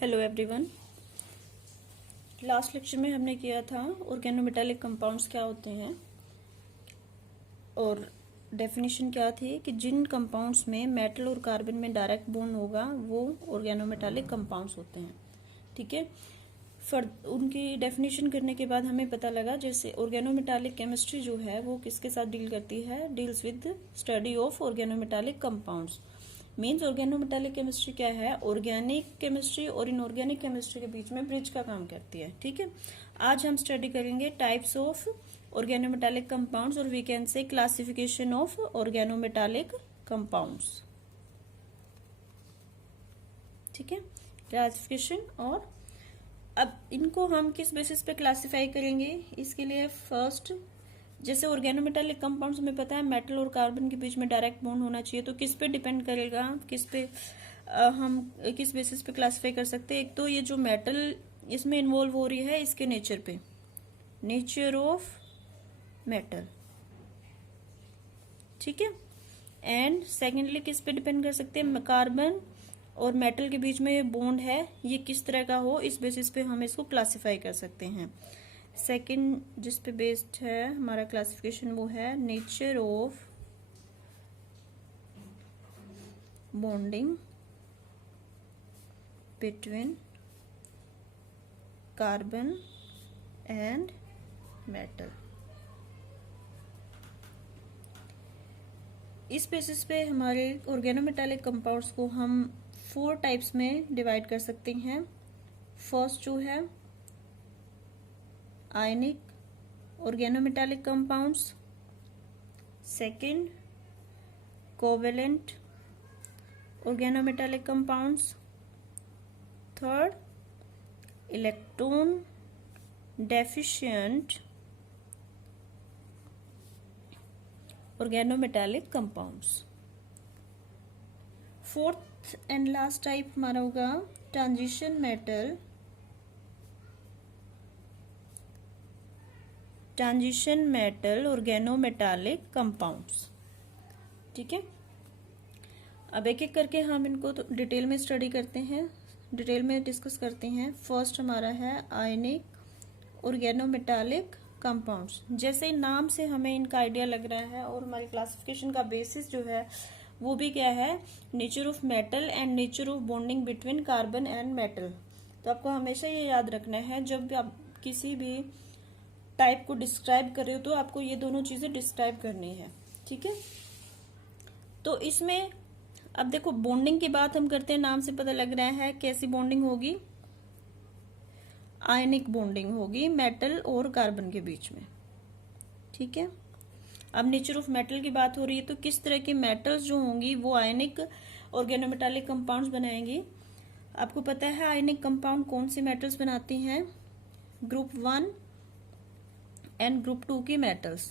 Hello everyone. Last lecture में हमने किया था ऑर्गेनोमेटालिक कंपाउंड्स क्या होते हैं और डेफिनेशन क्या थी कि जिन कंपाउंड्स में मेटल और कार्बन में डायरेक्ट बॉन्ड होगा वो ऑर्गेनोमेटालिक कंपाउंड्स होते हैं। ठीक है, उनकी डेफिनेशन करने के बाद हमें पता लगा जैसे ऑर्गेनोमेटालिक केमिस्ट्री जो है वो किसके साथ डील करती है, deals with study of organometallic compounds. Means organometallic chemistry क्या है, ऑर्गेनिक केमिस्ट्री और इनऑर्गेनिक केमिस्ट्री के बीच में ब्रिज का काम करती है। ठीक है, आज हम स्टडी करेंगे टाइप्स ऑफ ऑर्गेनोमेटालिक कंपाउंड्स और we can say classification of organometallic compounds. ठीक है, क्लासिफिकेशन। और अब इनको हम किस बेसिस पे क्लासिफाई करेंगे, इसके लिए फर्स्ट जैसे ऑर्गेनोमेटालिक कंपाउंड्स में पता है मेटल और कार्बन के बीच में डायरेक्ट बॉन्ड होना चाहिए, तो किस पे डिपेंड करेगा, किस पे हम किस बेसिस पे क्लासिफाई कर सकते हैं। एक तो ये जो मेटल इसमें इन्वॉल्व हो रही है इसके नेचर पे, नेचर ऑफ मेटल। ठीक है, एंड सेकेंडली किस पे डिपेंड कर सकते हैं, कार्बन और मेटल के बीच में ये बॉन्ड है ये किस तरह का हो, इस बेसिस पे हम इसको क्लासिफाई कर सकते हैं। सेकंड जिस पे बेस्ड है हमारा क्लासिफिकेशन वो है nature of bonding between carbon and metal. इस बेसिस पे हमारे ऑर्गेनोमेटालिक कंपाउंड्स को हम 4 टाइप्स में डिवाइड कर सकते हैं। फर्स्ट जो है ionic organometallic compounds, second covalent organometallic compounds, third electron deficient organometallic compounds. Fourth and last type हमारा होगा ट्रांजिशन मेटल ऑर्गेनोमेटालिक कंपाउंड्स। ठीक है, अब एक एक करके हम इनको तो डिटेल में स्टडी करते हैं, डिटेल में डिस्कस करते हैं। फर्स्ट हमारा है आयनिक ऑर्गेनोमेटालिक कंपाउंड्स। जैसे नाम से हमें इनका आइडिया लग रहा है और हमारी क्लासिफिकेशन का बेसिस जो है वो भी क्या है, nature of metal and nature of bonding between carbon and metal. तो आपको हमेशा ये याद रखना है जब भी आप किसी भी टाइप को डिस्क्राइब कर रहे हो तो आपको ये दोनों चीजें डिस्क्राइब करनी है। ठीक है, तो इसमें अब देखो बॉन्डिंग की बात हम करते हैं, नाम से पता लग रहा है कैसी बॉन्डिंग होगी, आयनिक बॉन्डिंग होगी मेटल और कार्बन के बीच में। ठीक है, अब नेचर ऑफ मेटल की बात हो रही है तो किस तरह की मेटल्स जो होंगी वो आयनिक ऑर्गेनोमेटालिक कंपाउंड्स बनाएंगी। आपको पता है आयनिक कंपाउंड कौन सी मेटल्स बनाती हैं, ग्रुप 1 एंड ग्रुप 2 की मेटल्स।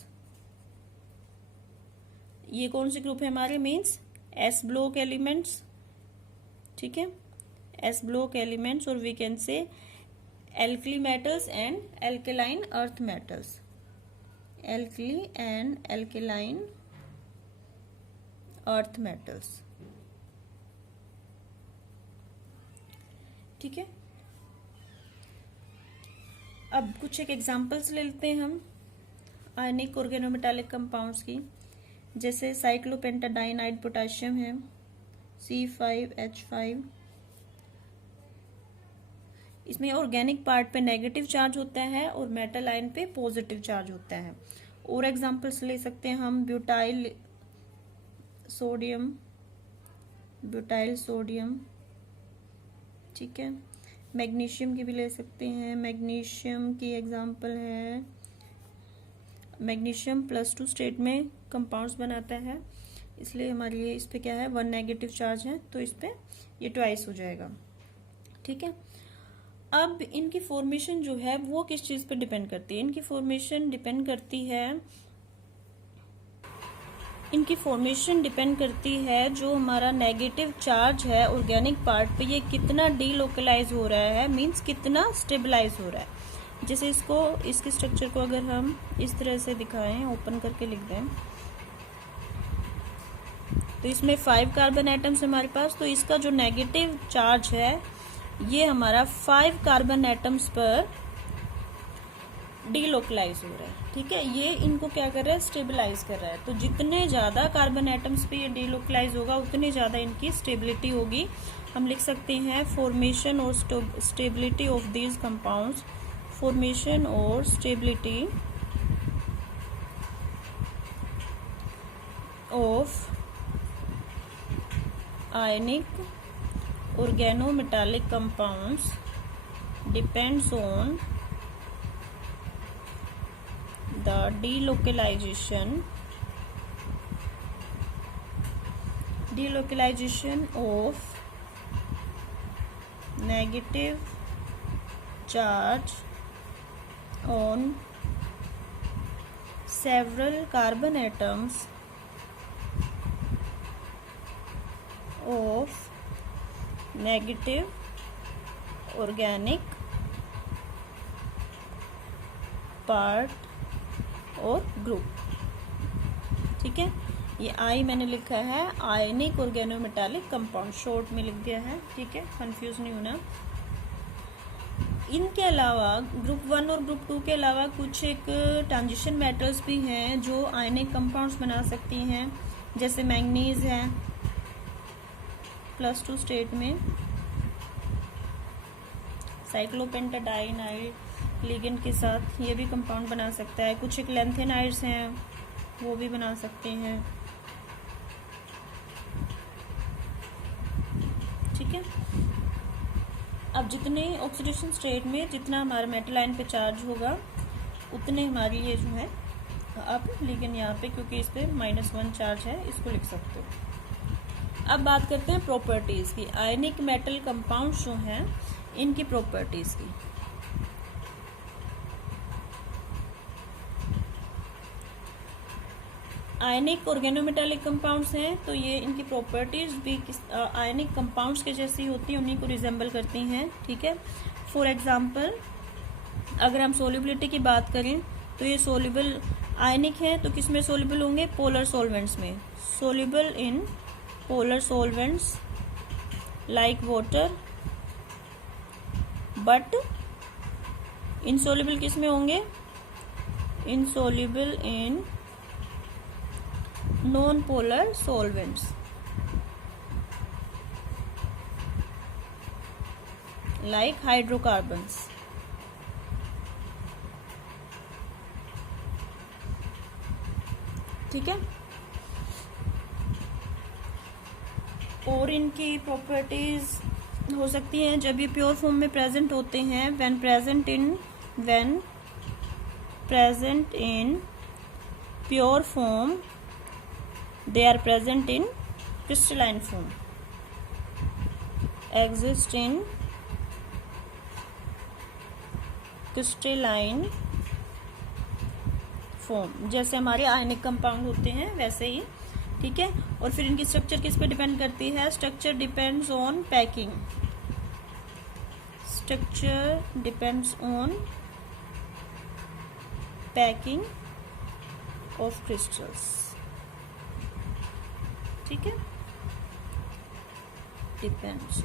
ये कौन से ग्रुप है हमारे, मीन्स एस ब्लॉक एलिमेंट्स। ठीक है, एस ब्लॉक एलिमेंट्स और we can say alkali metals and alkaline earth metals, alkali and alkaline earth metals. ठीक है, अब कुछ एक एग्जांपल्स ले लेते हैं हम आयनिक ऑर्गेनोमेटालिक कंपाउंड्स की। जैसे साइक्लोपेंटाडाइनाइड पोटेशियम है C5H5, इसमें ऑर्गेनिक पार्ट पे नेगेटिव चार्ज होता है और मेटल आयन पे पॉजिटिव चार्ज होता है। और एग्जांपल्स ले सकते हैं हम ब्यूटाइल सोडियम। ठीक है, मैग्नीशियम की भी ले सकते हैं, मैग्नीशियम की एग्जांपल है, मैग्नीशियम +2 स्टेट में कंपाउंड्स बनाता है, इसलिए हमारे लिए इस पे क्या है 1 नेगेटिव चार्ज है तो इस पे ये ट्वाइस हो जाएगा। ठीक है, अब इनकी फॉर्मेशन जो है वो किस चीज पे डिपेंड करती है, इनकी फॉर्मेशन डिपेंड करती है जो हमारा नेगेटिव चार्ज है ऑर्गेनिक पार्ट पे ये कितना डीलोकलाइज हो रहा है, मींस कितना स्टेबलाइज हो रहा है। जैसे इसके स्ट्रक्चर को अगर हम इस तरह से दिखाएं, ओपन करके लिख दें तो इसमें 5 कार्बन एटम्स हमारे पास, तो इसका जो नेगेटिव चार्ज है ये हमारा 5 कार्बन एटम्स पर डीलोकलाइज हो रहा है, ठीक है। ये इनको क्या कर रहा है, स्टेबलाइज कर रहा है। तो जितने ज्यादा कार्बन एटम्स पे ये डीलोकलाइज होगा उतनी ज्यादा इनकी स्टेबिलिटी होगी। हम लिख सकते हैं फॉर्मेशन और stability of these compounds, formation और stability of ionic organometallic compounds depends on the delocalization of negative charge on several carbon atoms of negative organic part और ग्रुप, ठीक है। ये आई मैंने लिखा है आयनिक ऑर्गेनोमेटालिक कंपाउंड, शॉर्ट में लिख दिया है, ठीक है, कंफ्यूज नहीं होना। इनके अलावा ग्रुप 1 और ग्रुप 2 के अलावा कुछ एक ट्रांजिशन मेटल्स भी हैं जो आयनिक कंपाउंड्स बना सकती हैं, जैसे मैंगनीज है +2 स्टेट में, साइक्लोपेंटाडाइनाइड लिगेंड के साथ ये भी कंपाउंड बना सकता है। कुछ एक लेंथेनाइड्स हैं वो भी बना सकते हैं, ठीक है। अब जितने ऑक्सीडेशन स्टेट में जितना हमारा मेटल आयन पे चार्ज होगा उतने हमारी ये जो है, अब लिगेंड यहाँ पे क्योंकि इस पे -1 चार्ज है इसको लिख सकते हो। अब बात करते हैं प्रॉपर्टीज की, आयनिक मेटल कंपाउंड्स जो हैं इनकी प्रॉपर्टीज की। आयनिक ऑर्गेनोमेटालिक कंपाउंड्स हैं तो ये इनकी प्रॉपर्टीज भी आयनिक कंपाउंड्स के जैसी होती हैं, उन्हीं को रिजेंबल करती हैं, ठीक है। फॉर एग्जांपल अगर हम सोल्युबिलिटी की बात करें तो ये सोल्यूबल आयनिक है तो किस में सोल्यूबल होंगे, पोलर सॉल्वेंट्स में, soluble in polar solvents like water, but insoluble किस में होंगे, insoluble in non polar solvents like hydrocarbons, ठीक है। और इनकी प्रॉपर्टीज हो सकती हैं जब ये प्योर फॉर्म में प्रेजेंट होते हैं, when present in pure form they are present in crystalline form, exist in crystalline form, जैसे हमारे आयनिक कंपाउंड होते हैं वैसे ही, ठीक है। और फिर इनकी स्ट्रक्चर किस पे डिपेंड करती है, structure depends on packing, structure depends on packing of crystals, ठीक है, डिपेंड्स।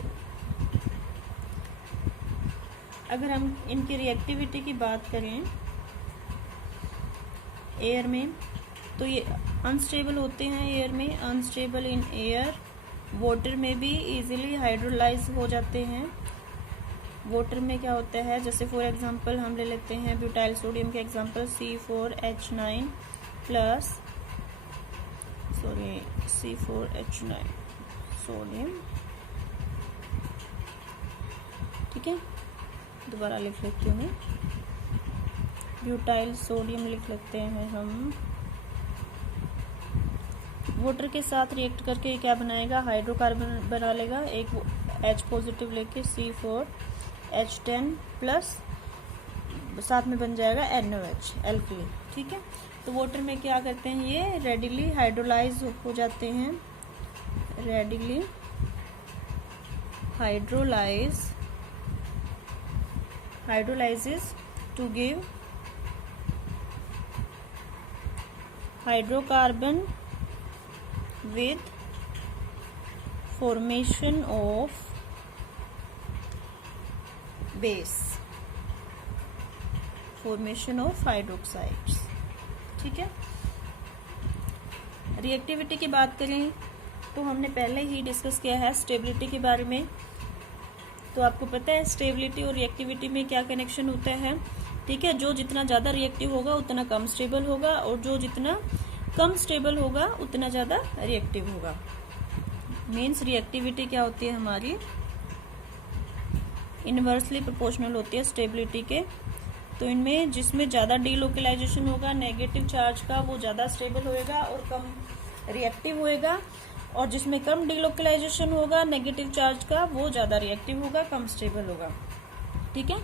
अगर हम इनकी रिएक्टिविटी की बात करें एयर में तो ये अनस्टेबल होते हैं एयर में, अनस्टेबल इन एयर, वाटर में भी इजीली हाइड्रोलाइज हो जाते हैं। वाटर में क्या होता है, जैसे फॉर एग्जांपल हम ले लेते हैं ब्यूटाइल सोडियम के example, C4H9 plus C4H9 sodium, ठीक है। दोबारा लिख लेती हूँ मैं, ब्यूटाइल सोडियम लिख लेते हैं हम, वाटर के साथ रिएक्ट करके क्या बनाएगा, हाइड्रोकार्बन बना लेगा, एक H पॉजिटिव लेके C4H10 प्लस साथ में बन जाएगा NOH एल्कली, ठीक है। तो वाटर में क्या करते हैं, ये रेडिली हाइड्रोलाइज हो जाते हैं, readily hydrolyses to give hydrocarbon with formation of base, formation of hydroxides. ठीक है, रिएक्टिविटी की बात करें तो हमने पहले ही डिस्कस किया है स्टेबिलिटी के बारे में। तो आपको पता है स्टेबिलिटी और रिएक्टिविटी में क्या कनेक्शन होता है। ठीक है, जो जितना ज़्यादा रिएक्टिव होगा उतना कम स्टेबल होगा, और जो जितना कम स्टेबल होगा उतना ज़्यादा रिएक्टिव होगा। मीन्स रिएक्टिविटी क्या होती है हमारी, इनवर्सली प्रोपोर्शनल होती है स्टेबिलिटी के। तो इनमें जिसमें ज़्यादा डीलोकलाइजेशन होगा नेगेटिव चार्ज का, वो ज़्यादा स्टेबल होएगा और कम रिएक्टिव होएगा, और जिसमें कम डीलोकलाइजेशन होगा नेगेटिव चार्ज का, वो ज़्यादा रिएक्टिव होगा, कम स्टेबल होगा। ठीक है,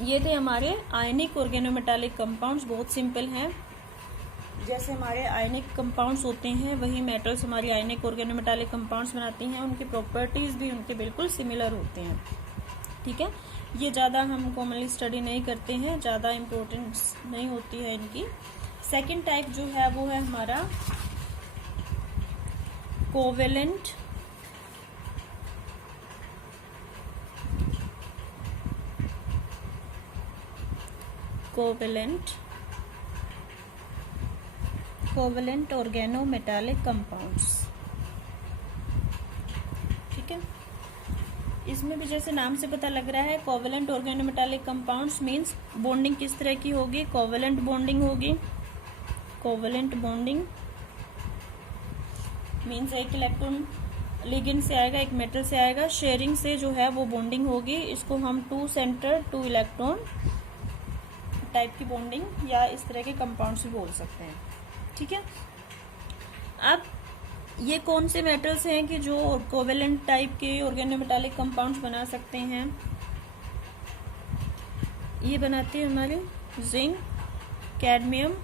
ये थे हमारे आयनिक ऑर्गेनोमेटालिक कंपाउंड्स। बहुत सिंपल हैं, जैसे हमारे आयनिक कंपाउंड्स होते हैं वही मेटल्स हमारी आयनिक ऑर्गेनोमेटालिक कंपाउंड्स बनाती हैं। उनकी प्रॉपर्टीज भी उनके बिल्कुल सिमिलर होते हैं। ठीक है, ये ज़्यादा हम कॉमनली स्टडी नहीं करते हैं, ज़्यादा इम्पोर्टेंस नहीं होती है इनकी। सेकेंड टाइप जो है वो है हमारा कोवेलेंट ऑर्गेनोमेटालिक कंपाउंड्स। ठीक है, इसमें भी जैसे नाम से पता लग रहा है covalent organometallic compounds means bonding किस तरह की होगी, कोवेलेंट बॉन्डिंग होगी। कोवेलेंट बॉन्डिंग मींस एक इलेक्ट्रॉन लिगेंड से आएगा, एक मेटल से आएगा, शेयरिंग से जो है वो बॉन्डिंग होगी। इसको हम 2 सेंटर 2 इलेक्ट्रॉन टाइप की बॉन्डिंग या इस तरह के कंपाउंड्स भी बोल सकते हैं। ठीक है, अब ये कौन से मेटल्स हैं कि जो कोवेलेंट टाइप के ऑर्गेनोमेटालिक कंपाउंड्स बना सकते हैं। ये बनाते हैं हमारे zinc, cadmium,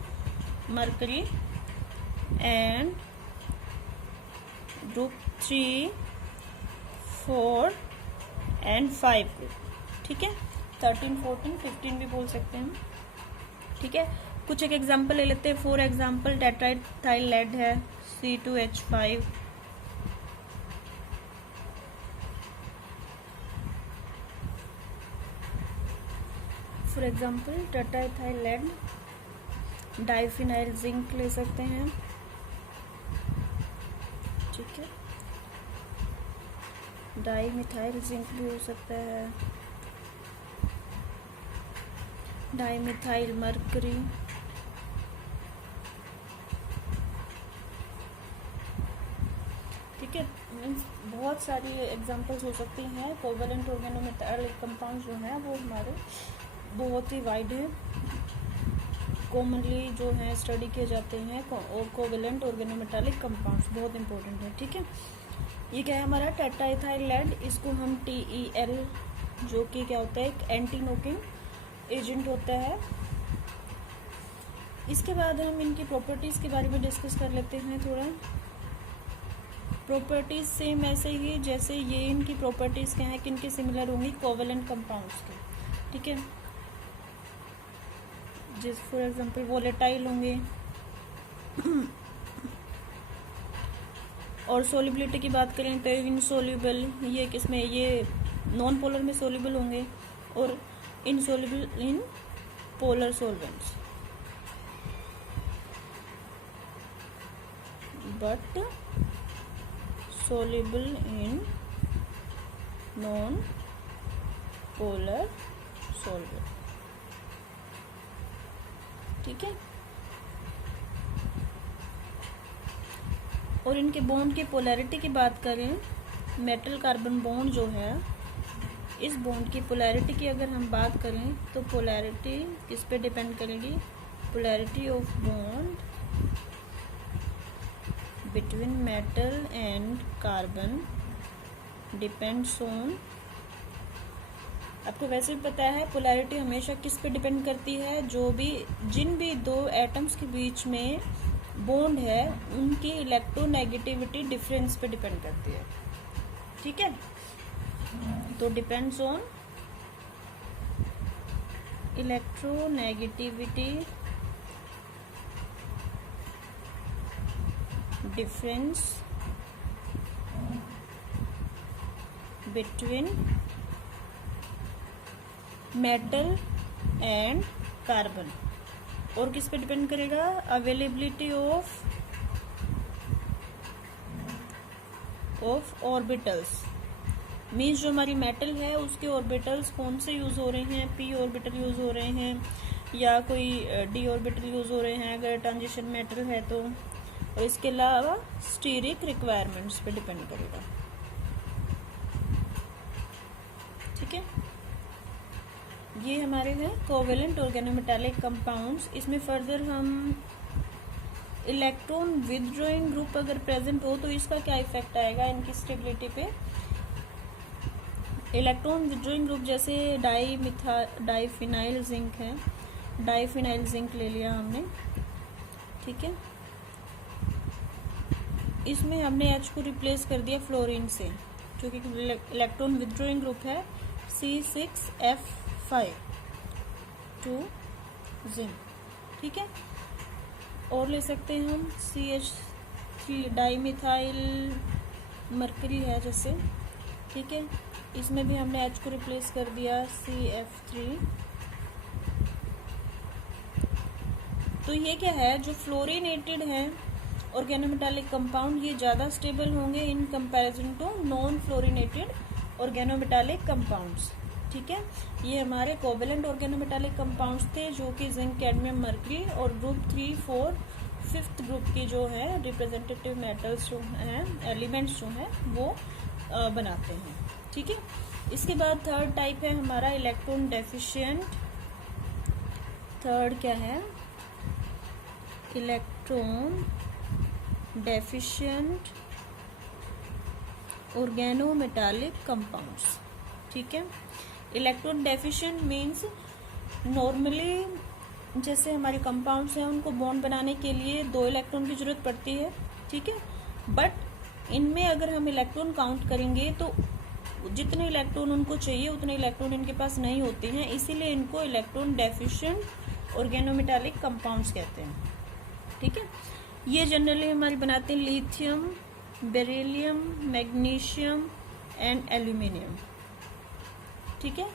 mercury and group 3, 4 and 5 group. ठीक है, 13, 14, 15 भी बोल सकते हैं। ठीक है, कुछ एक एग्जांपल ले लेते हैं। फॉर एग्जांपल टेट्राइथाइल लेड है, C2H5, for example tetraethyl lead. Diphenyl zinc ले सकते हैं। ठीक है, डाइमिथाइल जिंक भी हो सकता है, डाइमिथाइल मरकरी। ठीक है, मीन्स बहुत सारी एग्जांपल्स हो सकती हैं। कोवेलेंट ऑर्गेनोमेटालिक कंपाउंड जो हैं वो हमारे बहुत ही वाइड है, कॉमनली जो है स्टडी किए जाते हैं। और कोवेलेंट ऑर्गेनोमेटालिक कंपाउंड्स बहुत इंपॉर्टेंट है। ठीक है, ये क्या है हमारा टेट्राइथाइल लेड, इसको हम TEL जो कि क्या होता है एक एंटी नॉकिंग एजेंट होता है। इसके बाद हम इनकी प्रॉपर्टीज के बारे में डिस्कस कर लेते हैं थोड़ा। प्रॉपर्टीज सेम ऐसे ही जैसे ये इनकी प्रॉपर्टीज क्या है कि इनके सिमिलर होंगी कोवेलेंट कंपाउंड्स के। ठीक है, जिस फॉर एग्जांपल वोलेटाइल होंगे और सोलिबिलिटी की बात करें तो इनसोल्यूबल, ये किसमें, ये नॉन पोलर में सोल्यूबल होंगे, और insoluble in polar solvents, but soluble in non-polar solvent। ठीक है, और इनके बॉन्ड की पोलैरिटी की बात करें, मेटल कार्बन बॉन्ड जो है, इस बॉन्ड की पोलैरिटी की अगर हम बात करें तो पोलैरिटी किस पे डिपेंड करेगी, polarity of bond between metal and carbon depends on, आपको वैसे भी पता है पोलैरिटी हमेशा किस पे डिपेंड करती है, जिन भी दो एटम्स के बीच में बॉन्ड है उनकी इलेक्ट्रोनेगेटिविटी डिफरेंस पे डिपेंड करती है। ठीक है, तो depends on electronegativity difference between metal and carbon. और किस पे डिपेंड करेगा? Availability of orbitals. मीन्स जो हमारी मेटल है उसके ऑर्बिटल्स कौन से यूज हो रहे हैं? पी ऑर्बिटल यूज हो रहे हैं या कोई डी ऑर्बिटल यूज हो रहे हैं अगर ट्रांजिशन मेटल है तो। और इसके अलावा स्टीरिक रिक्वायरमेंट्स पे डिपेंड करेगा। ठीक है, ये हमारे हैं कोवेलेंट ऑर्गेनोमेटालिक कंपाउंड्स। इसमें फर्दर हम इलेक्ट्रॉन विथड्रॉइंग ग्रुप अगर प्रेजेंट हो तो इसका क्या इफेक्ट आएगा इनकी स्टेबिलिटी पे। इलेक्ट्रॉन विथड्रॉइंग ग्रुप जैसे डाईफिनाइल जिंक है, डाईफिनाइल जिंक ले लिया हमने। ठीक है, इसमें हमने H को रिप्लेस कर दिया फ्लोरीन से, जो कि इलेक्ट्रॉन विथड्रॉइंग ग्रुप है C6F5 2 जिंक। ठीक है, और ले सकते हैं हम CH3 डाईमिथाइल मरकरी है जैसे। ठीक है, इसमें भी हमने H को रिप्लेस कर दिया CF3। तो ये क्या है, जो फ्लोरिनेटेड है ऑर्गेनोमेटालिक कंपाउंड ये ज़्यादा स्टेबल होंगे in comparison to non fluorinated organometallic compounds. ठीक है, ये हमारे कोवेलेंट ऑर्गेनोमेटालिक कंपाउंड्स थे जो कि जिंक, कैडमियम, मर्करी और ग्रुप 3, 4, 5th ग्रुप की जो है रिप्रेजेंटेटिव मेटल्स जो हैं, एलिमेंट्स जो हैं वो बनाते हैं। ठीक है, इसके बाद थर्ड टाइप है हमारा इलेक्ट्रॉन डेफिशिएंट। थर्ड क्या है? Electron deficient organometallic compounds. ठीक है, इलेक्ट्रॉन डेफिशिएंट मीन्स नॉर्मली जैसे हमारे कंपाउंड्स हैं उनको बॉन्ड बनाने के लिए 2 इलेक्ट्रॉन की जरूरत पड़ती है। ठीक है, बट इनमें अगर हम इलेक्ट्रॉन काउंट करेंगे तो जितने इलेक्ट्रॉन उनको चाहिए उतने इलेक्ट्रॉन इनके पास नहीं होते हैं, इसीलिए इनको इलेक्ट्रॉन डेफिशिएंट ऑर्गेनोमेटालिक कंपाउंड्स कहते हैं। ठीक है, ये जनरली हमारी बनाते हैं lithium, beryllium, magnesium and aluminium. ठीक है,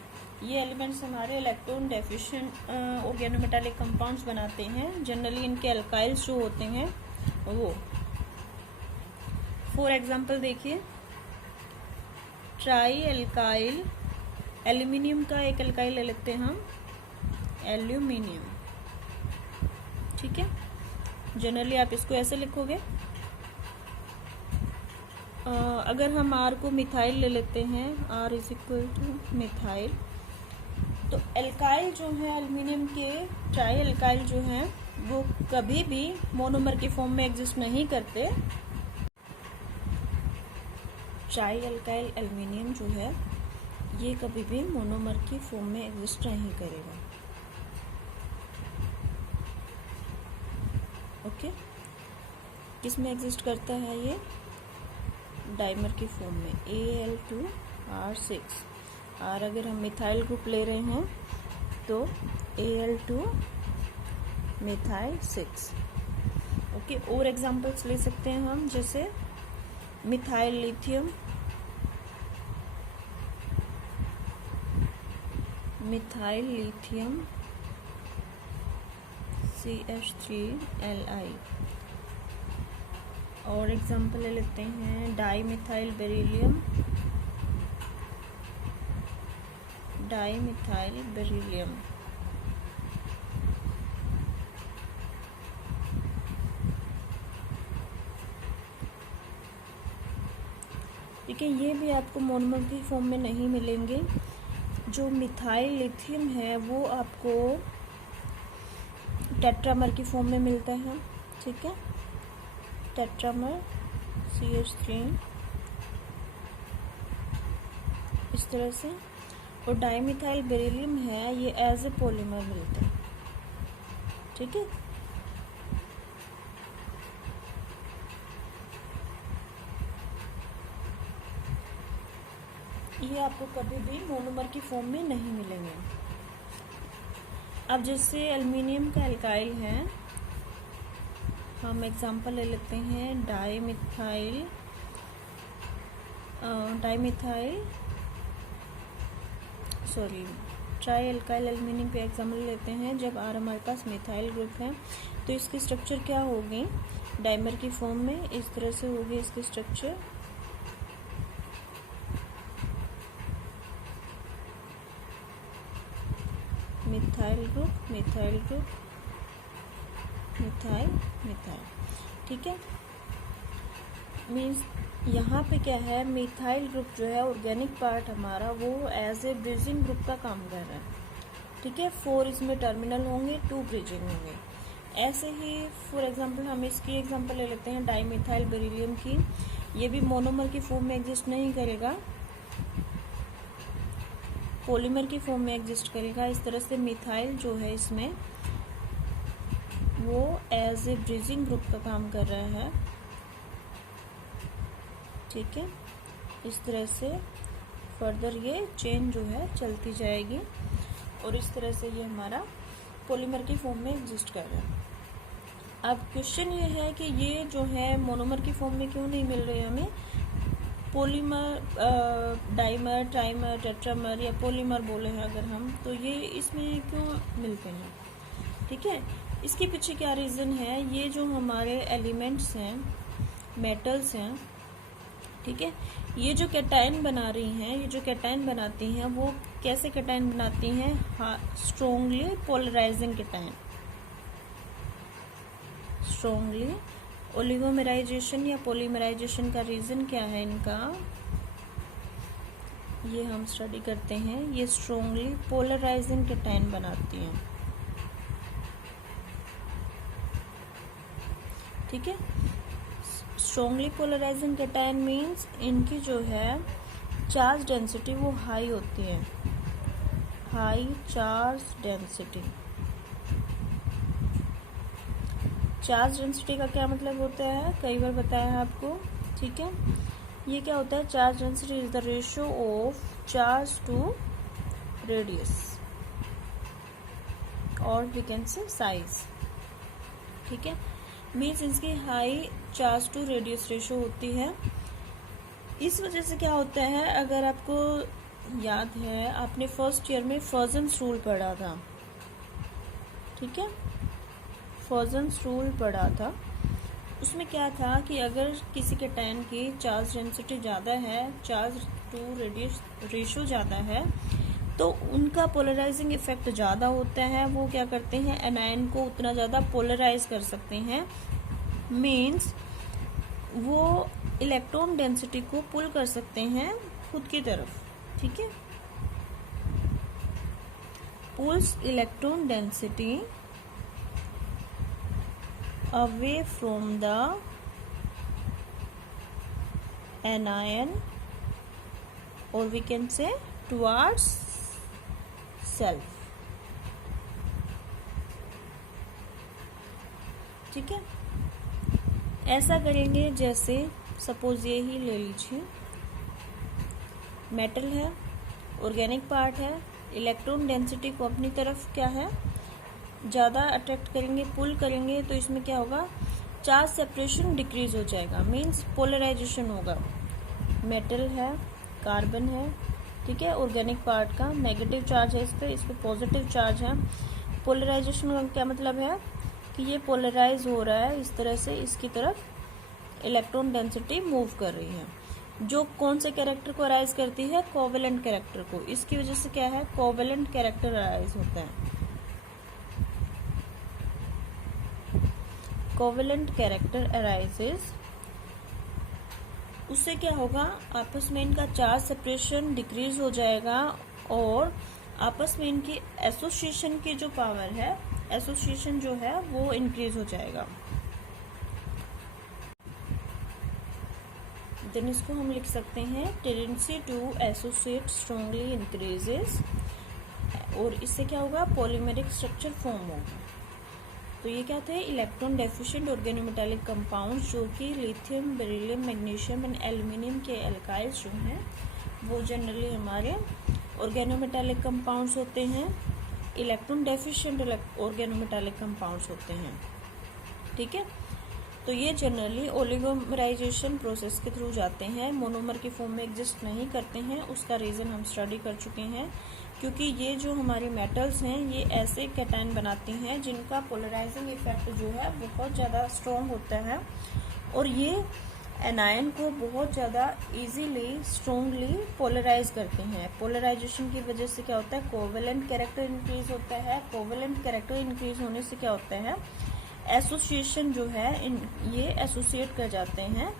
ये एलिमेंट्स हमारे इलेक्ट्रॉन डेफिशिएंट ऑर्गेनोमेटालिक कंपाउंड्स बनाते हैं। जनरली इनके अल्काइल्स जो होते हैं वो, फॉर एग्जांपल देखिए ट्राई एल्काइल, एल्यूमिनियम का एक अल्काइल ले लेते हैं हम, एल्यूमिनियम। ठीक है, जनरली आप इसको ऐसे लिखोगे। अगर हम R को मिथाइल ले लेते हैं, R is equal two methyl, तो एल्काइल जो है एल्यूमिनियम के, ट्राई एल्काइल जो है वो कभी भी मोनोमर के फॉर्म में एग्जिस्ट नहीं करते। ट्राई एल्काइल एल्यूमिनियम जो है ये कभी भी मोनोमर की फॉर्म में एग्जिस्ट नहीं करेगा। ओके, किस में एग्जिस्ट करता है ये? डाइमर की फॉर्म में, Al2R6। और अगर हम मिथाइल ग्रुप ले रहे हैं तो Al2 मिथाइल 6। ओके, और एग्जांपल्स ले सकते हैं हम, जैसे methyl lithium, methyl lithium CH3Li। और एग्जांपल ले लेते हैं di methyl beryllium, di methyl beryllium. ठीक है, ये भी आपको मोनोमर की फॉर्म में नहीं मिलेंगे। जो मिथाइल लिथियम है वो आपको टेट्रामर की फॉर्म में मिलता है। ठीक है, टेट्रामर CH3 इस तरह से। और डाईमिथाइल बेरिलियम है ये एज ए पॉलीमर मिलता है। ठीक है, ये आपको कभी भी मोनोमर की फॉर्म में नहीं मिलेंगे। अब जैसे एल्युमिनियम का एल्काइल है, हम एग्जांपल ले लेते हैं डाईमिथाइल ट्राई एल्काइल एल्यूमिनियम पे एग्जाम्पल लेते हैं। जब आर हमारे पास मिथाइल ग्रुप है तो इसकी स्ट्रक्चर क्या होगी, डाइमर की फॉर्म में इस तरह से होगी इसकी structure. Methyl group, methyl group, methyl, methyl, ठीक है। मीन्स यहाँ पे क्या है, मिथाइल ग्रुप जो है ऑर्गेनिक पार्ट हमारा वो एज ए ब्रिजिंग ग्रुप का काम कर रहा है, ठीक है। 4 इसमें टर्मिनल होंगे, 2 ब्रिजिंग होंगे। ऐसे ही फॉर एग्जांपल हम इसकी एग्जांपल ले लेते हैं डाइमिथाइल बेरिलियम की। ये भी मोनोमर की फॉर्म में एग्जिस्ट नहीं करेगा, पॉलीमर की फॉर्म में एग्जिस्ट करेगा। इस तरह से मिथाइल जो है इसमें वो एज ए ब्रिजिंग ग्रुप का काम कर रहा है, ठीक है। इस तरह से फर्दर ये चेन जो है चलती जाएगी और इस तरह से ये हमारा पॉलीमर की फॉर्म में एग्जिस्ट कर रहा है। अब क्वेश्चन ये है कि ये जो है मोनोमर की फॉर्म में क्यों नहीं मिल रही हमें, पॉलीमर, डाइमर, ट्राइमर, टेट्रामर या पॉलीमर बोले हैं अगर हम, तो ये इसमें क्यों मिलते हैं, ठीक है। इसके पीछे क्या रीज़न है, ये जो हमारे एलिमेंट्स हैं, मेटल्स हैं, ठीक है, ये जो कैटायन बना रही हैं, ये जो कैटायन बनाती हैं वो कैसे कैटायन बनाती हैं, स्ट्रोंगली पोलराइजिंग कैटायन। स्ट्रोंगली ओलिगोमेराइजेशन या पॉलीमराइजेशन का रीज़न क्या है इनका, ये हम स्टडी करते हैं। ये स्ट्रोंगली पोलराइजिंग कैटायन बनाती हैं, ठीक है। स्ट्रोंगली पोलराइजिंग कैटायन मीन्स इनकी जो है चार्ज डेंसिटी वो हाई होती है, high charge density. Charge density का क्या मतलब होता है, कई बार बताया है आपको, ठीक है। ये क्या होता है, charge density is the ratio of charge to radius और वी कैन से साइज, ठीक है। मीन्स इसकी high charge to radius ratio होती है। इस वजह से क्या होता है, अगर आपको याद है आपने फर्स्ट ईयर में फर्जन्स रूल पढ़ा था, ठीक है, फर्जन्स रूल पढ़ा था। उसमें क्या था कि अगर किसी कैटायन की चार्ज डेंसिटी ज़्यादा है, चार्ज टू रेडियस रेशियो ज़्यादा है, तो उनका पोलराइजिंग इफेक्ट ज़्यादा होता है। वो क्या करते हैं, एनायन को उतना ज़्यादा पोलराइज कर सकते हैं, मीन्स वो इलेक्ट्रॉन डेंसिटी को पुल कर सकते हैं खुद की तरफ, ठीक है। Pulls electron density away from the anion or we can say towards self, ठीक है। ऐसा करेंगे जैसे सपोज ये ही ले लीजिए, मेटल है, ऑर्गेनिक पार्ट है, इलेक्ट्रॉन डेंसिटी को अपनी तरफ क्या है ज़्यादा अट्रैक्ट करेंगे, पुल करेंगे, तो इसमें क्या होगा, चार्ज सेपरेशन डिक्रीज हो जाएगा, मीन्स पोलराइजेशन होगा। मेटल है, कार्बन है, ठीक है, ऑर्गेनिक पार्ट का नेगेटिव चार्ज है, इस पे पॉजिटिव चार्ज है। पोलराइजेशन का क्या मतलब है कि ये पोलराइज हो रहा है, इस तरह से इसकी तरफ इलेक्ट्रॉन डेंसिटी मूव कर रही है, जो कौन से कैरेक्टर को अराइज करती है, कोवेलेंट कैरेक्टर को। इसकी वजह से क्या है, कोवेलेंट कैरेक्टर अराइज होता है। कोवेलेंट कैरेक्टर अराइजेस, उससे क्या होगा, आपस में इनका चार्ज सेपरेशन डिक्रीज हो जाएगा और आपस में इनकी एसोसिएशन की जो पावर है, एसोसिएशन जो है वो इंक्रीज हो जाएगा। देन इसको हम लिख सकते हैं tendency to associate strongly increases, और इससे क्या होगा, पॉलीमेरिक स्ट्रक्चर फॉर्म होगा। तो ये क्या थे, इलेक्ट्रॉन डेफिशिएंट ऑर्गेनोमेटालिक कंपाउंड्स, जो कि lithium, beryllium, magnesium and aluminium के एल्काइल्स जो हैं वो जनरली हमारे ऑर्गेनोमेटालिक कंपाउंड्स होते हैं, इलेक्ट्रॉन डेफिशिएंट ऑर्गेनोमेटालिक कंपाउंड्स होते हैं, ठीक है। तो ये जनरली ओलिगोमराइजेशन प्रोसेस के थ्रू जाते हैं, मोनोमर की फॉर्म में एग्जिस्ट नहीं करते हैं। उसका रीज़न हम स्टडी कर चुके हैं क्योंकि ये जो हमारे मेटल्स हैं ये ऐसे कैटायन बनाती हैं जिनका पोलराइजिंग इफेक्ट जो है बहुत ज़्यादा स्ट्रॉन्ग होता है, और ये एनायन को बहुत ज़्यादा इजीली स्ट्रॉन्गली पोलराइज करते हैं। पोलराइजेशन की वजह से क्या होता है, कोवेलेंट कैरेक्टर इंक्रीज होता है। कोवेलेंट कैरेक्टर इंक्रीज होने से क्या होता है, एसोसिएशन जो है ये एसोसिएट कर जाते हैं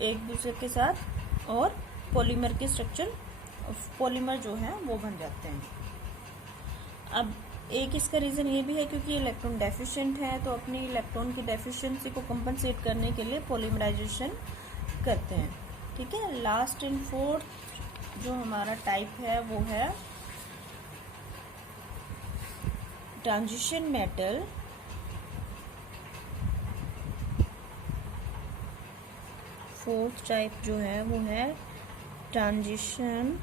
एक दूसरे के साथ, और पॉलीमर के स्ट्रक्चर, पॉलीमर जो है वो बन जाते हैं। अब एक इसका रीज़न ये भी है क्योंकि इलेक्ट्रॉन डेफिशिएंट है, तो अपनी इलेक्ट्रॉन की डेफिशिएंसी को कंपनसेट करने के लिए पॉलीमराइजेशन करते हैं। ठीक है, लास्ट एंड फोर्थ जो हमारा टाइप है वो है ट्रांजिशन मेटल। फोर्थ टाइप जो है वो है ट्रांजिशन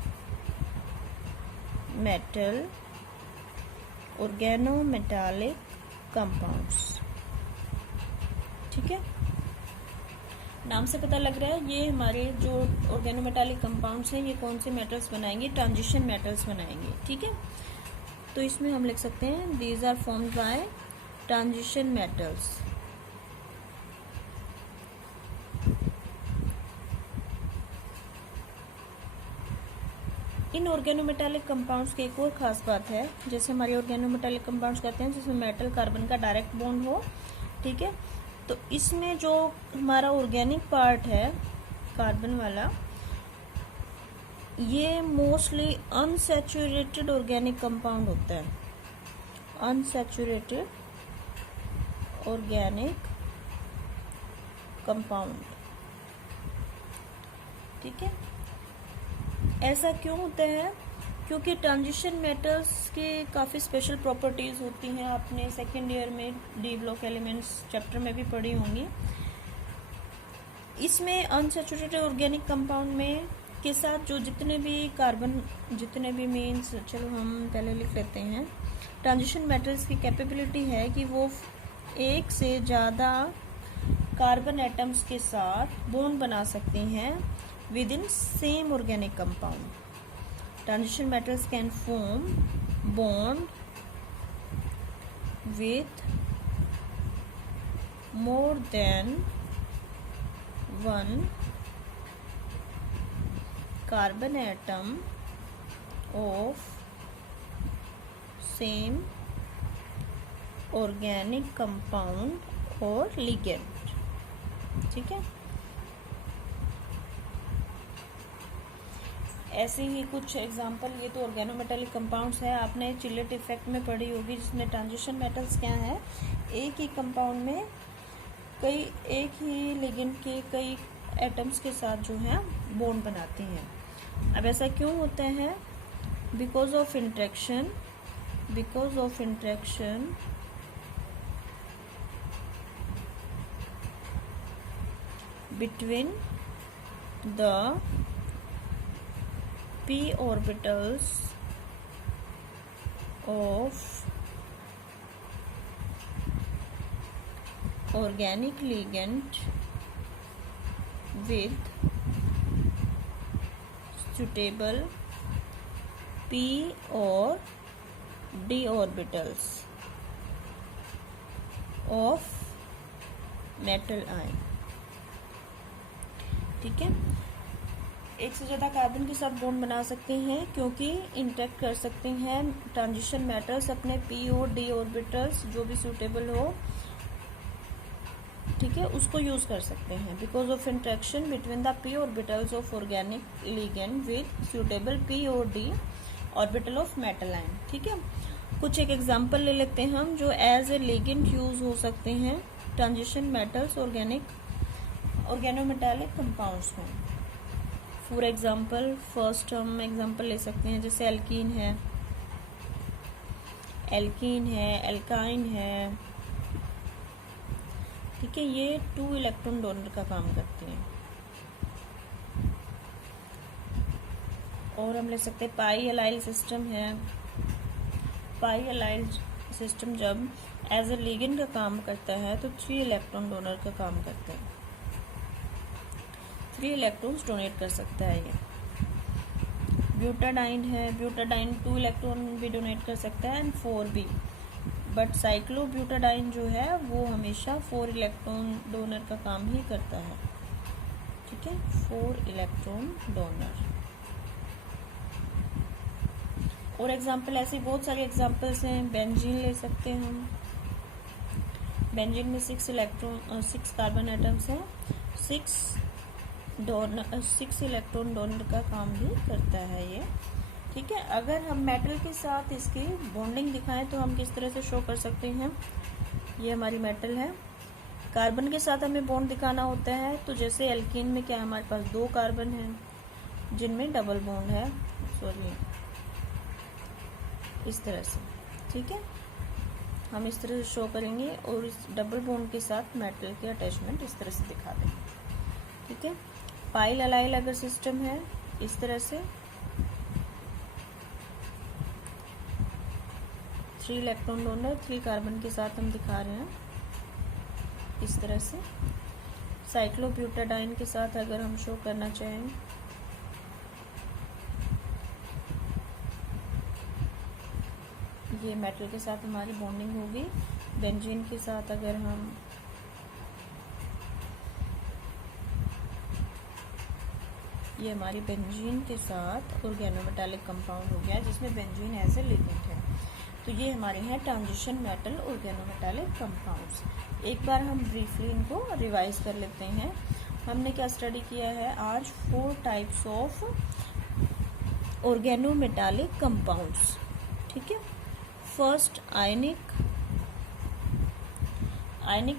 मेटल ऑर्गेनोमेटालिक कंपाउंड्स। ठीक है, नाम से पता लग रहा है ये हमारे जो ऑर्गेनोमेटालिक कंपाउंड्स हैं ये कौन से मेटल्स बनाएंगे, ट्रांजिशन मेटल्स बनाएंगे। ठीक है, तो इसमें हम लिख सकते हैं these are formed by transition metals. इन ऑर्गेनोमेटालिक कंपाउंड्स की एक और खास बात है, जैसे हमारे ऑर्गेनोमेटालिक कंपाउंड्स कहते हैं जिसमें मेटल कार्बन का डायरेक्ट बॉन्ड हो। ठीक है, तो इसमें जो हमारा ऑर्गेनिक पार्ट है कार्बन वाला, ये मोस्टली अनसैचुरेटेड ऑर्गेनिक कंपाउंड होता है। Unsaturated organic compound. ठीक है, ऐसा क्यों होता है, क्योंकि ट्रांजिशन मेटल्स के काफ़ी स्पेशल प्रॉपर्टीज़ होती हैं। आपने सेकेंड ईयर में डी ब्लॉक एलिमेंट्स चैप्टर में भी पढ़ी होंगी। इसमें अनसैचुरेटेड ऑर्गेनिक कंपाउंड में के साथ जो जितने भी कार्बन, जितने भी मीन्स, चलो हम पहले लिख लेते हैं, ट्रांजिशन मेटल्स की कैपेबिलिटी है कि वो एक से ज़्यादा कार्बन एटम्स के साथ बॉन्ड बना सकती हैं within same organic compound. Transition metals can form bond with more than one carbon atom of same organic compound or ligand. ठीक है, ऐसे ही कुछ एग्जांपल, ये तो ऑर्गेनोमेटालिक कंपाउंड्स है, आपने चिलेट इफेक्ट में पढ़ी होगी जिसमें ट्रांजिशन मेटल्स क्या है, एक ही कंपाउंड में कई, एक ही लिगेंड के कई एटम्स के साथ जो है बॉन्ड बनाती हैं। अब ऐसा क्यों होता है, because of interaction between the p orbitals of organic ligand with suitable p or d orbitals of metal ion। ठीक है, एक से ज़्यादा कार्बन के साथ बॉन्ड बना सकते हैं क्योंकि इंटरेक्ट कर सकते हैं ट्रांजिशन मेटल्स अपने पी और डी ऑर्बिटल्स जो भी सूटेबल हो, ठीक है, उसको यूज कर सकते हैं because of interaction between the p orbitals of organic ligand with suitable p और d orbital of metal ion. ठीक है, कुछ एक एग्जांपल ले लेते हैं हम जो एज ए लिगेंड यूज हो सकते हैं ट्रांजिशन मेटल्स ऑर्गेनोमेटालिक कंपाउंड्स में। फॉर एग्जाम्पल, फर्स्ट हम एग्जाम्पल ले सकते हैं जैसे एल्कीन है, एल्काइन है। ठीक है, ये 2 इलेक्ट्रॉन डोनर का काम करते हैं। और हम ले सकते हैं पाई एलाइल सिस्टम है। पाई एलाइल सिस्टम जब एज ए लिगेंड का काम करता है तो 3 इलेक्ट्रॉन डोनर का काम करते हैं, 3 इलेक्ट्रॉन्स डोनेट कर सकता है ये। ब्यूटाडाइन है, ब्यूटाडाइन 2 इलेक्ट्रॉन भी डोनेट कर सकता है एंड 4 भी, बट साइक्लोब्यूटाडाइन जो है वो हमेशा 4 इलेक्ट्रॉन डोनर का काम ही करता है। ठीक है, 4 इलेक्ट्रॉन डोनर। और एग्जाम्पल ऐसी बहुत सारी एग्जाम्पल्स हैं। बेंजीन ले सकते हैं हम। बेंजीन में 6 कार्बन एटम्स हैं, 6 इलेक्ट्रॉन डोनर का काम भी करता है ये। ठीक है, अगर हम मेटल के साथ इसकी बॉन्डिंग दिखाएं तो हम किस तरह से शो कर सकते हैं। ये हमारी मेटल है, कार्बन के साथ हमें बॉन्ड दिखाना होता है, तो जैसे एल्कीन में क्या हमारे पास 2 कार्बन हैं जिनमें डबल बॉन्ड है, सॉरी इस तरह से। ठीक है, हम इस तरह से शो करेंगे और इस डबल बॉन्ड के साथ मेटल के अटैचमेंट इस तरह से दिखा देंगे। ठीक है, पाइल अलाइल अगर सिस्टम है इस तरह से 3 इलेक्ट्रॉन डोनर 3 कार्बन के साथ हम दिखा रहे हैं इस तरह से। साइक्लोब्यूटाडाइन के साथ अगर हम शो करना चाहें, ये मेटल के साथ हमारी बॉन्डिंग होगी। बेंजीन के साथ अगर हम ये हमारी बेंजीन के साथ ऑर्गेनोमेटालिक कंपाउंड हो गया जिसमें बेंजीन एज ए लिगेंड है। तो ये हमारे हैं ट्रांजिशन मेटल ऑर्गेनोमेटालिक कंपाउंड्स। एक बार हम ब्रीफली इनको रिवाइज कर लेते हैं। हमने क्या स्टडी किया है आज, 4 टाइप्स ऑफ ऑर्गेनोमेटालिक कंपाउंड्स। ठीक है, फर्स्ट आयनिक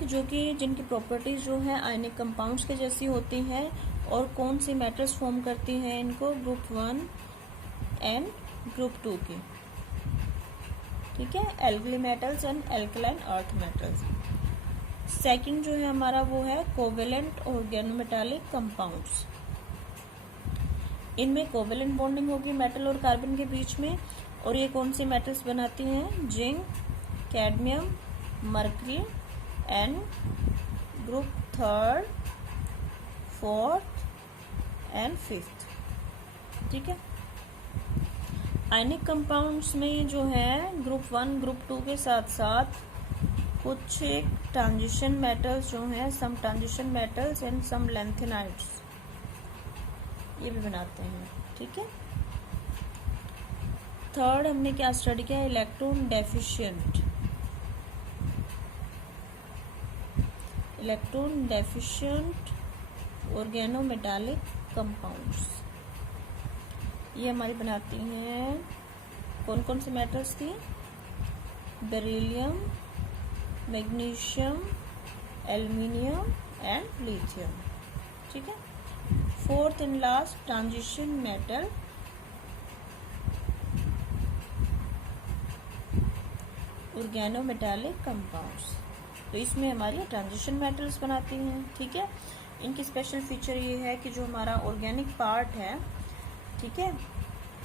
जो कि जिनकी प्रॉपर्टीज जो है आयनिक कंपाउंड्स के जैसी होती हैं और कौन सी मेटल्स फॉर्म करती हैं इनको, ग्रुप 1 एंड ग्रुप 2 की। ठीक है, alkali metals and alkaline earth metals. Second जो है हमारा वो है कोवेलेंट ऑर्गेनोमेटालिक कंपाउंड्स। इनमें कोवेलेंट बॉन्डिंग होगी मेटल और कार्बन के बीच में, और ये कौन सी मेटल्स बनाती हैं, zinc, cadmium, mercury and group 3, 4 and 5। ठीक है, आयनिक कंपाउंड्स में जो है ग्रुप 1 ग्रुप 2 के साथ साथ कुछ ट्रांजिशन मेटल्स जो हैं, some transition metals and some lanthanides ये भी बनाते हैं। ठीक है, थर्ड हमने क्या स्टडी किया, इलेक्ट्रॉन डेफिशिएंट ऑर्गेनोमेटालिक कंपाउंड्स। ये हमारी बनाती हैं कौन कौन सी मेटल्स थी, beryllium, magnesium, aluminium and lithium. ठीक है, fourth and last transition metal organometallic compounds. तो इसमें हमारी ट्रांजिशन मेटल्स बनाती हैं। ठीक है, इनकी स्पेशल फीचर ये है कि जो हमारा ऑर्गेनिक पार्ट है, ठीक है,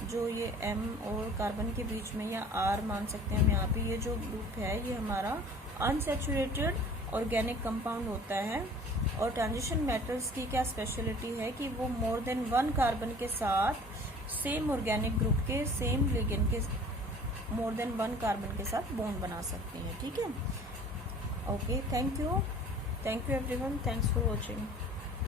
जो ये M और कार्बन के बीच में या R मान सकते हैं हम यहाँ पे, ये जो ग्रुप है ये हमारा अनसैचुरेटेड ऑर्गेनिक कंपाउंड होता है। और ट्रांजिशन मेटल्स की क्या स्पेशलिटी है कि वो मोर देन 1 कार्बन के साथ सेम ऑर्गेनिक ग्रुप के सेम लिगेंड के मोर देन 1 कार्बन के साथ बॉन्ड बना सकते हैं। ठीक है, okay, thank you everyone, thanks for watching.